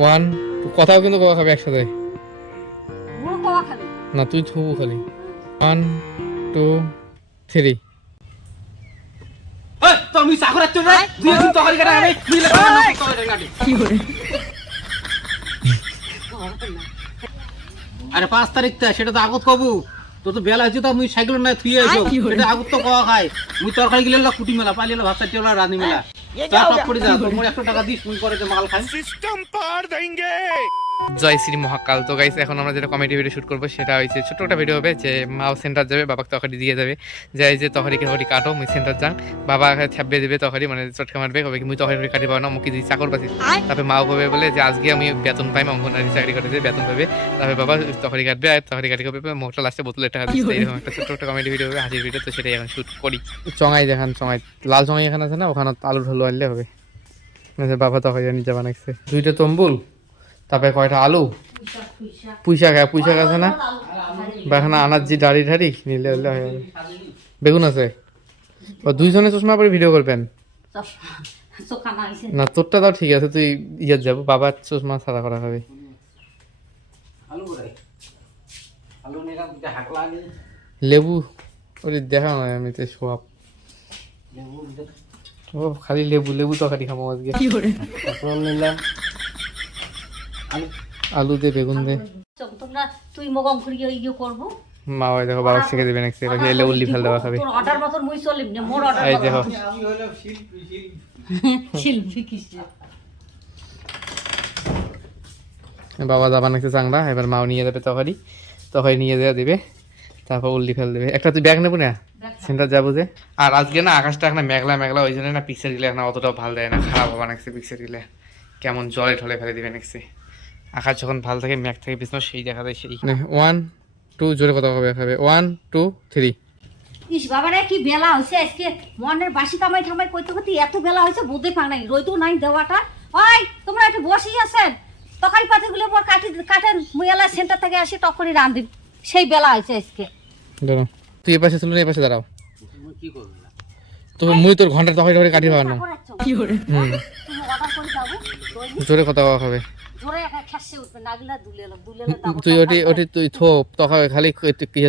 One, কথাও কিন্তু কওয়া খাবে একসাথে না, তুই থুবু খালি। 1 2 3। তুমি চাকর আছো না দুই দিন তরকারি কাটা আমি মিলে তরকারি কাটি কি করে আরে 5 তারিখ তা সেটা তো আগত কবু তো তো বেলা হইছে তো মুই সাইকেল না থুই আইছো এটা আগত তো কওয়া খাই মুই তরকারি গিলে কুটি মেলা পালিলা ভাত চাটিলা রানি মেলা তাপ পড়ে যা তো মোর 100 টাকা দিস মুই করে যে মাল খাই সিস্টেম পার দেंगे। জয় শ্রী মহাকাল। তো গাইস এখন আমরা যেটা কমেডি ভিডিও শুট করবো সেটা হয়েছে ছোট্ট একটা ভিডিও হবে যে মাও সেন্টার যাবে, বাবাকে তরকারি দিয়ে যাবে, যাই যে তরকারি কাটো মুই সেন্টার যাং, বাবা থাপবে দেবে তরকারি মানে চটকা মারবে, কবে কি মুই তরকারি কাটি পাবো না মুখে দিয়ে চাকর পাচ্ছি। তারপরে মাও কবে বলে যে আজকে আমি বেতন পাই, অঙ্গনারী চাকরি করে দিয়ে বেতন পাবে, তারপরে বাবা তরকারি কাটবে আর তরকারি কাটি করবে, মোটা লাস্টে বোতলের টাকা দিচ্ছে। এরকম একটা ছোট্ট একটা কমেডি ভিডিও হবে, হাসির ভিডিও। তো সেটাই এখন শুট করি। চঙাই দেখান, চঙাই লাল চঙাই এখানে আছে না, ওখানে আলু ঢালু আনলে হবে। বাবা তরকারি নিজে বানাইছে, 2টা তম্বুল, তারপরে কয়টা আলু, পুঁইশাক আছে না, বা এখানে আনার যে দাড়ি ঢাড়ি নিলে হলে হয়ে যাবে। বেগুন আছে, ও 2 জনে চশমা পরে ভিডিও করবেন না, তোরটা তাও ঠিক আছে, তুই ইয়ার যাবো, বাবার চশমা সাদা করা হবে। লেবু ওরে দেখা নয়, এমনিতে সোয়াব ও খালি লেবু তরকারি খাবো আজকে। নিলাম আলু দে, বেগুন দে, তোমরা তুই মগম করি ইয়ে করব মা ওই দেখো বাবা শিখে দিবেন একটু, এবার এলে উল্লি ফেল দেওয়া খাবে। তোর অর্ডার মতন মুই চলিম না, মোর অর্ডার এই দেখো আমি হইলাম শিল্পী শিল্পী কিসে বাবা যা বানাইছে চাংড়া, এবার মাও নিয়ে যাবে তরকারি নিয়ে যাওয়া দিবে, তারপর উল্লি ফেল দেবে। একটা তুই ব্যাগ নেবো না, সেন্টার যাবো যে। আর আজকে না আকাশটা এখন মেঘলা ওই জন্য না পিকচার গিলে এখন অতটাও ভালো দেয় না, খারাপ হবা নাকছে পিকচার গিলে, কেমন জলে ঢলে ফেলে দিবে নাকছে। আকাশ যখন ভালো থাকে মেঘ থেকে পিছনে সেই দেখা যায় সেই। 1 2 জোরে কথা হবে 1 2 3। ইস বাবারে কি বেলা হইছে আজকে, মনের বাসি কামাই ঠামাই কইতে কইতে এত বেলা হইছে বুঝতে পার নাই, রইতো নাই দেওয়াটা। ওই তোমরা একটু বসেই আছেন, তরকারি পাতিগুলো মোর কাটেন, মুই এলা সেন্টার থেকে আসি তখনই রাঁধিব, সেই বেলা হইছে আজকে। দাঁড়াও তুই এই পাশে চলো, এই পাশে দাঁড়াও, মুই কি করব না তো মুই তোর ঘন্টা তরকারি কাটি পারবো না। কি করে হুম তুমি অর্ডার করে যাবো, জোরে কথা হবে, জোরে একটা খেসে উঠবে, নাগলা দুলেলা দাও। তুই ওটি তুই থোপ তখন খালি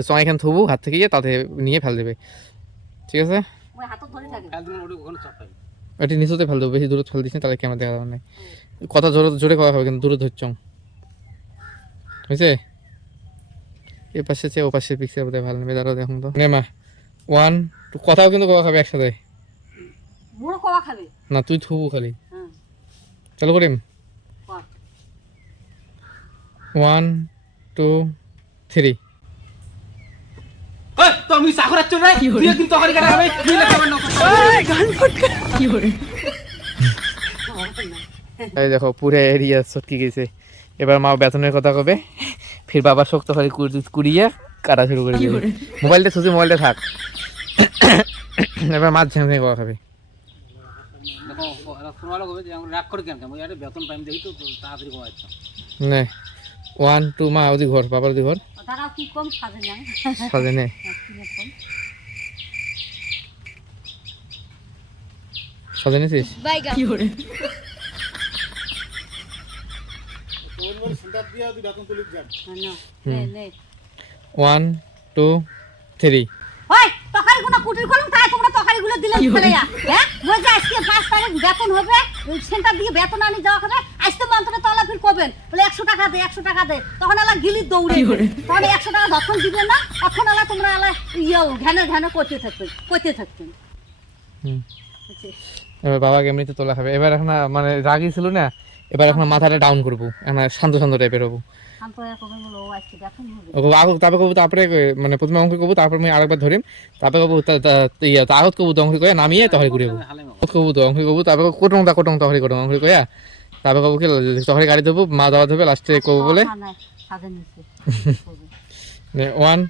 চয়খান থবু হাত থেকে গিয়ে তাতে নিয়ে ফেল দেবে, ঠিক আছে? মুই হাতত ধরে থাকি একদিন ওরে ওখানে চাপাই ওটি নিচতে ফেল দেবো, বেশি দূরে ফেল দিস না, তাহলে ক্যামেরা দেখা যাবে না। কথা জোরে কথা হবে কিন্তু দূরে ধরছ, বুঝছে? এ পাশে চেয়ে ও পাশে পিক্সার বোধহয় ভালো নেবে, দাঁড়াও দেখুন তো। নে মা 1 কথাও কিন্তু কথা খাবে একসাথে মুড়ো কবা খাবে না, তুই থুবু খালি। হ্যাঁ চালু করিম 1 2 3। তুমি চাকর আছো না দুই দিন তরকারি কাটা আমি মিলে গান ফটকা কি করে এই দেখো পুরো এরিয়া সটকি গেছে। এবার মা বেতনের কথা কবে, ফির বাবা শক্ত করে কুড়িয়ে কাটা শুরু করে দিবে। মোবাইলটা সুজি, মোবাইলটা থাক। এবার মাছ ঝেঁঝে খাওয়া খাবে। দেখো তোমার কবে যে আমরা রাগ করে কেন আমি আরে বেতন টাইম দেখি তো তাড়াতাড়ি কমাইছো নে 1 2 মা ওদি ঘর, বাবার ওদি ঘর দাঁড়াও কি কম সাজে না সাজে নে সাজে নিছিস কি করে নে নে 1 2 3। ওই তরকারিগুলো কুটির করলাম, তাই তোমরা তরকারিগুলো দিলে ফেলেয়া। হ্যাঁ মই যে আজকে 5 তারিখ বেতন হবে, সেন্টার দিয়ে বেতন আনি যাওয়া হবে, আজকে মন্ত্রে তলা ফির করবেন বলে 100 টাকা দে 100 টাকা দে, তখন এলা গিলি দৌড়ে তখন 100 টাকা যখন দিবেন না তখন এলা তোমরা এলা ঘ্যানে করতে থাকবেন। এবার বাবাকে এমনিতে তোলা খাবে। এবার এখন মানে রাগই ছিল না, এবার এখন মাথাটা ডাউন করবো, এখন শান্ত টাইপের হবো। তারপরে কবু, তারপরে মানে প্রথমে অঙ্ক কবু, তারপর আমি আরেকবার ধরিম, তারপরে কবু আগত কবু তো অঙ্ক করে নামিয়ে তহরি ঘুরে কবু তো অঙ্ক কবু, তারপরে কোটং তহরি অঙ্ক কয়া, তারপরে কবু কি তহরি গাড়ি দেবো, মা দাওয়া দেবে, লাস্টে কবু বলে 1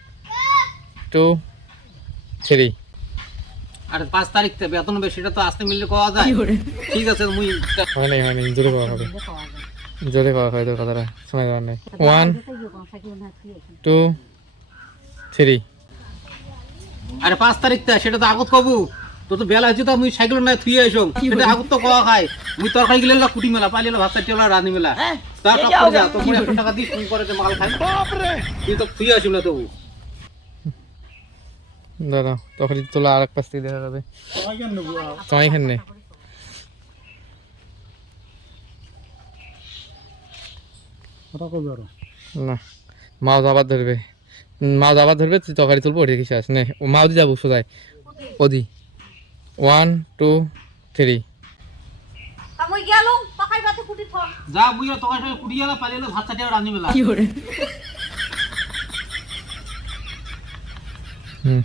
2 3। আর 5 তারিখ তে বেতন হবে সেটা তো আসতে মিললে পাওয়া যায়। ঠিক আছে মুই হয়নি জোরে পাওয়া হবে, জোরে পাওয়া হয় তোর কথাটা শোনা যাবার নেই। 1 2 3। আরে 5 তারিখ তে সেটা তো আগত কবু তো তো বেলা হচ্ছে তো মুই সাইকেল নাই থুয়ে আইছো সেটা আগত তো কওয়া খাই মুই তরকারি গিলে কুটি মেলা পাইলে ভাত চাটি ওলা রাঁধি মেলা তা টপ করে যা তো মই 100 টাকা দিস ফোন করে মাল খাই তুই তো থুয়ে আসিস না তবু দাদা তখনই তোলা আর এক পাশ থেকে দেখা যাবে তোমার এখানে নেই না মাছ আবার ধরবে মাছ আবার ধরবে তুই তরকারি তুলবো ওটা কিছু আস নে মাছ দিয়ে যাবো সোজাই ওদি 1 2 3 আমি গেলুম তরকারি বাতে কুটি থ যা বুইয়া তরকারি কুটি গেলা পাইলে ভাত চাটি রাঁধি মেলা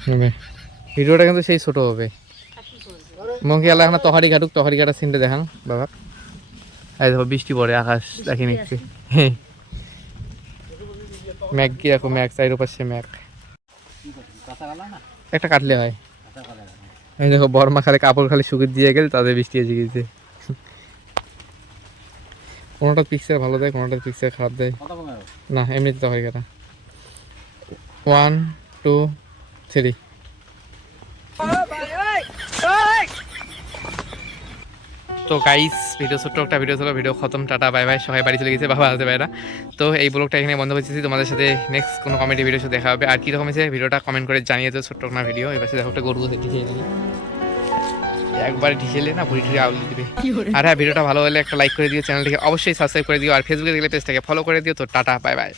হবে ভিডিওটা কিন্তু সেই ছোট হবে মঙ্কি আল্লাহ এখন তহারি ঘাটুক তহারি ঘাটা সিনটা দেখান বাবা এই দেখো বৃষ্টি পড়ে আকাশ দেখি নিচ্ছে ম্যাগ কি রাখো ম্যাগ চাইর পাশে ম্যাগ একটা কাটলে হয় এই দেখো বর্মা খালি কাপড় খালি শুকিয়ে দিয়ে গেল তাদের বৃষ্টি এসে গেছে কোনোটা পিকচার ভালো দেয় কোনোটা পিকচার খারাপ দেয় না এমনিতে তহারি ঘাটা 1 2 3 তো গাইস ভিডিও ছোট্ট একটা ভিডিও ছিল ভিডিও খতম টাটা বাই বাই সবাই বাড়ি চলে গেছে বাবা আসতে পারে না তো এই ব্লগটা এখানে বন্ধ করতেছি তোমাদের সাথে নেক্সট কোনো কমেডি ভিডিও সাথে দেখা হবে আর কীরকম হয়েছে ভিডিওটা কমেন্ট করে জানিয়ে তো ছোট্ট একটা ভিডিও এবার দেখো একটা গরু ঢিসে দিবি একবার ঢিসেলে না ভুড়ি টুড়ি আউলি দিবে আর হ্যাঁ ভিডিওটা ভালো হলে একটা লাইক করে দিও চ্যানেলটিকে অবশ্যই সাবস্ক্রাইব করে দিও আর ফেসবুকে দেখলে পেজটাকে ফলো করে দিও তো টাটা বাই বাই